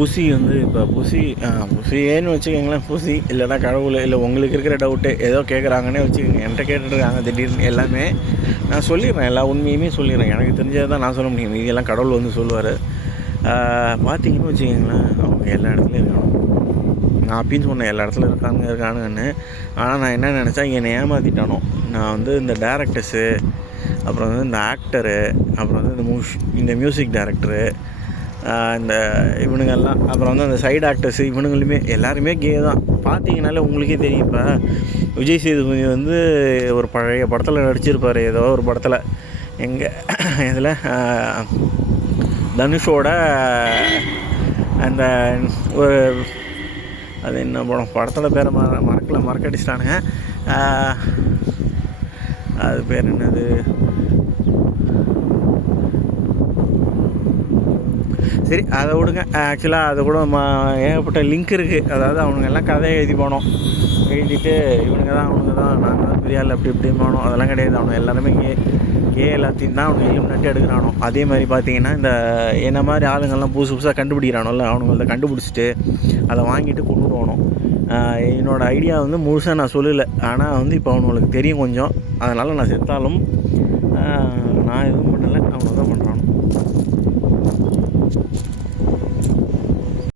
புசி வந்து இப்போ புசியேன்னு வச்சுக்கோங்களேன். புசி இல்லைனா கடவுள் இல்லை உங்களுக்கு இருக்கிற டவுட்டு ஏதோ கேட்குறாங்கன்னே வச்சுக்கோங்க. என்கிட்ட கேட்டுட்ருக்காங்க திடீர்னு எல்லாமே நான் சொல்லிடுறேன். எல்லா உண்மையுமே சொல்லிடுறேன். எனக்கு தெரிஞ்சதை தான் நான் சொல்ல முடியும். இதெல்லாம் கடவுள் வந்து சொல்லுவார். பார்த்தீங்கன்னு வச்சுக்கோங்களேன், அவங்க எல்லா இடத்துலையும் இருக்கணும். நான் அப்பயும் சொன்னேன் எல்லா இடத்துல இருக்கானுங்கன்னு. ஆனால் நான் என்ன நினச்சேன், என்னை ஏமாற்றிட்டானோ. நான் வந்து இந்த டேரக்டர்ஸு, அப்புறம் வந்து இந்த ஆக்டரு, அப்புறம் வந்து இந்த மியூசிக் டைரக்டரு, இந்த இவனுங்கெல்லாம், அப்புறம் வந்து அந்த சைடு ஆக்டர்ஸு, இவனுங்களுமே எல்லாருமே கே தான். பார்த்தீங்கனாலே உங்களுக்கே தெரியும். இப்போ விஜய் சேதுபதி வந்து ஒரு பழைய படத்தில் நடிச்சிருப்பார். ஏதோ ஒரு படத்தில் இதில் தனுஷோட அந்த ஒரு அது என்ன படத்தோட பேரை மறக்கடிச்சிட்டானுங்க. அது பேர் என்னது, சரி அதை விடுங்க. ஆக்சுவலாக அது கூட ஏகப்பட்ட லிங்க் இருக்குது. அதாவது அவனுங்க எல்லாம் கதையை எழுதிட்டு இவனுங்க தான் நாங்கள் தான் பெரிய ஆள் அப்படி இப்படி போனோம். அதெல்லாம் கிடையாது. அவனுங்க எல்லாருமே எல்லாத்தையும் தான் அவனுக்கு எலும் நட்டு எடுக்கிறானோ. அதே மாதிரி பார்த்தீங்கன்னா இந்த என்ன மாதிரி ஆளுங்கள்லாம் புதுசாக கண்டுபிடிக்கிறானோல்ல, அவனுங்களை கண்டுபிடிச்சிட்டு அதை வாங்கிட்டு கொண்டு வரணும். என்னோடய ஐடியா வந்து முழுசாக நான் சொல்லலை. ஆனால் வந்து இப்போ அவனுங்களுக்கு தெரியும் கொஞ்சம். அதனால் நான் செத்தாலும் நான் எதுவும் பண்ணலை, அவனுக்கு தான் பண்ணுறானோ.